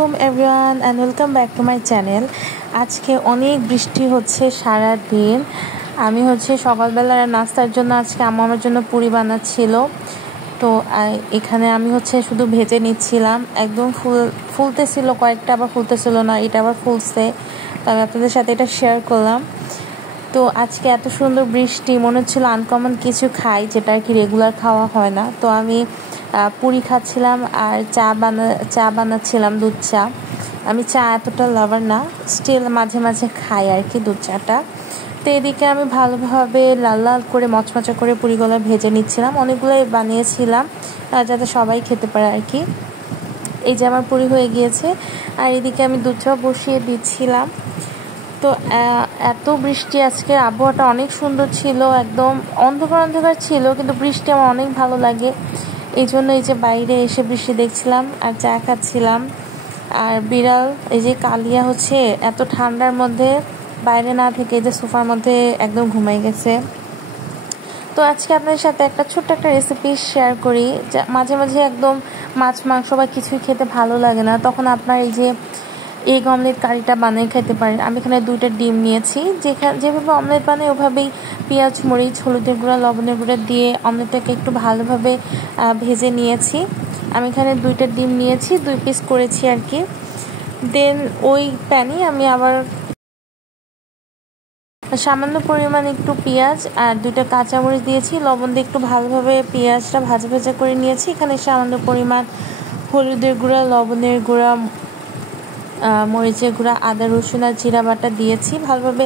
আলাইকুম everyone and welcome back to my channel. আজকে অনেক বৃষ্টি হচ্ছে সারা দিন। আমি সকালবেলা নাস্তার জন্য আজকে আম্মু আমার জন্য পুরি বানাচ্ছিল। তো এখানে আমি শুধু ভেজে নিচ্ছিলাম। একদম ফুলতেছিল কয়েকটা, আবার ফুলতেছিল না, এটা আবার ফুলছে। তো আমি আপনাদের সাথে এটা শেয়ার করলাম। তো আজকে এত সুন্দর বৃষ্টি, মনে হচ্ছিলো আনকমন কিছু খাই যেটা আর কি রেগুলার খাওয়া হয় না। তো আমি পুরি খাচ্ছিলাম আর চা বানাচ্ছিলাম, দুধ চা। আমি চা এতটা লাভার না, স্টিল মাঝে মাঝে খাই আর কি দুধ চাটা। তো এদিকে আমি ভালোভাবে লাল লাল করে মচমচা করে পুরিগুলো ভেজে নিচ্ছিলাম। অনেকগুলোই বানিয়েছিলাম যাতে সবাই খেতে পারে আর কি। এই যে আমার পুরি হয়ে গিয়েছে, আর এদিকে আমি দুধ চা বসিয়ে দিচ্ছিলাম। তো এত বৃষ্টি, আজকে আবহাওয়াটা অনেক সুন্দর ছিল, একদম অন্ধকার অন্ধকার ছিল, কিন্তু বৃষ্টি আমার অনেক ভালো লাগে। এই জন্য এই যে বাইরে এসে বৃষ্টি দেখছিলাম আর চা খাচ্ছিলাম। আর বিড়াল এই যে কালিয়া এত ঠান্ডার মধ্যে বাইরে না থেকে এই যে সোফার মধ্যে একদম ঘুমাই গেছে। তো আজকে আপনাদের সাথে একটা ছোট্ট একটা রেসিপি শেয়ার করি। মাঝে মাঝে একদম মাছ মাংস বা কিছুই খেতে ভালো লাগে না, তখন আপনার এই যে এগ অমলেট কারিটা বানিয়ে খেতে পারেন। আমি এখানে 2টা ডিম নিয়েছি, যেভাবে অমলেট বানাই ওভাবেই পেঁয়াজ মরিচ হলুদের গুঁড়া লবণের গুঁড়া দিয়ে অমলেটটাকে একটু ভালোভাবে ভেজে নিয়েছি। আমি এখানে 2টা ডিম নিয়েছি, 2 পিস করেছি আর কি। দেন ওই প্যানে আমি আবার সামান্য পরিমাণ একটু পেঁয়াজ আর 2টা কাঁচামরিচ দিয়েছি, লবণ দিয়ে একটু ভালোভাবে পেঁয়াজটা ভাজা ভাজা করে নিয়েছি। এখানে সামান্য পরিমাণ হলুদের গুঁড়া লবণের গুঁড়া মরিচের গুঁড়া আদা রসুন আর জিরা বাটা দিয়েছি। ভালোভাবে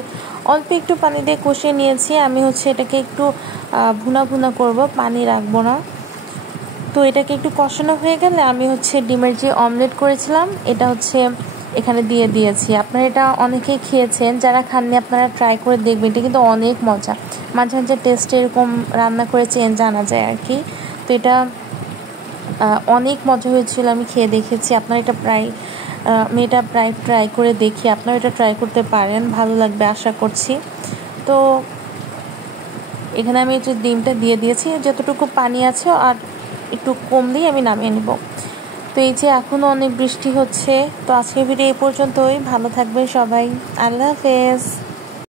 অল্প একটু পানি দিয়ে কষিয়ে নিয়েছি। আমি এটাকে একটু ভুনা ভুনা করব, পানি রাখবো না। তো এটাকে একটু কষানো হয়ে গেলে আমি ডিমের যে অমলেট করেছিলাম এটা এখানে দিয়ে দিয়েছি। আপনারা এটা অনেকেই খেয়েছেন, যারা খাননি আপনারা ট্রাই করে দেখবেন, এটা কিন্তু অনেক মজা। মাঝে মাঝে টেস্টে এরকম রান্না করে চেঞ্জ আনা যায় আর কি। তো এটা অনেক মজা হয়েছিল, আমি খেয়ে দেখেছি। আপনারা এটা আমি এটা প্রায় ট্রাই করে দেখি, আপনারা এটা ট্রাই করতে পারেন, ভালো লাগবে আশা করছি। তো এখানে আমি যে ডিমটা দিয়ে দিয়েছি, যতটুকু পানি আছে আর একটু কম দিয়ে আমি নামিয়ে নিব। তো এই যে এখনও অনেক বৃষ্টি হচ্ছে। তো আজকের ভিডিও এই পর্যন্তই, ভালো থাকবেন সবাই, আল্লাহ হাফেজ।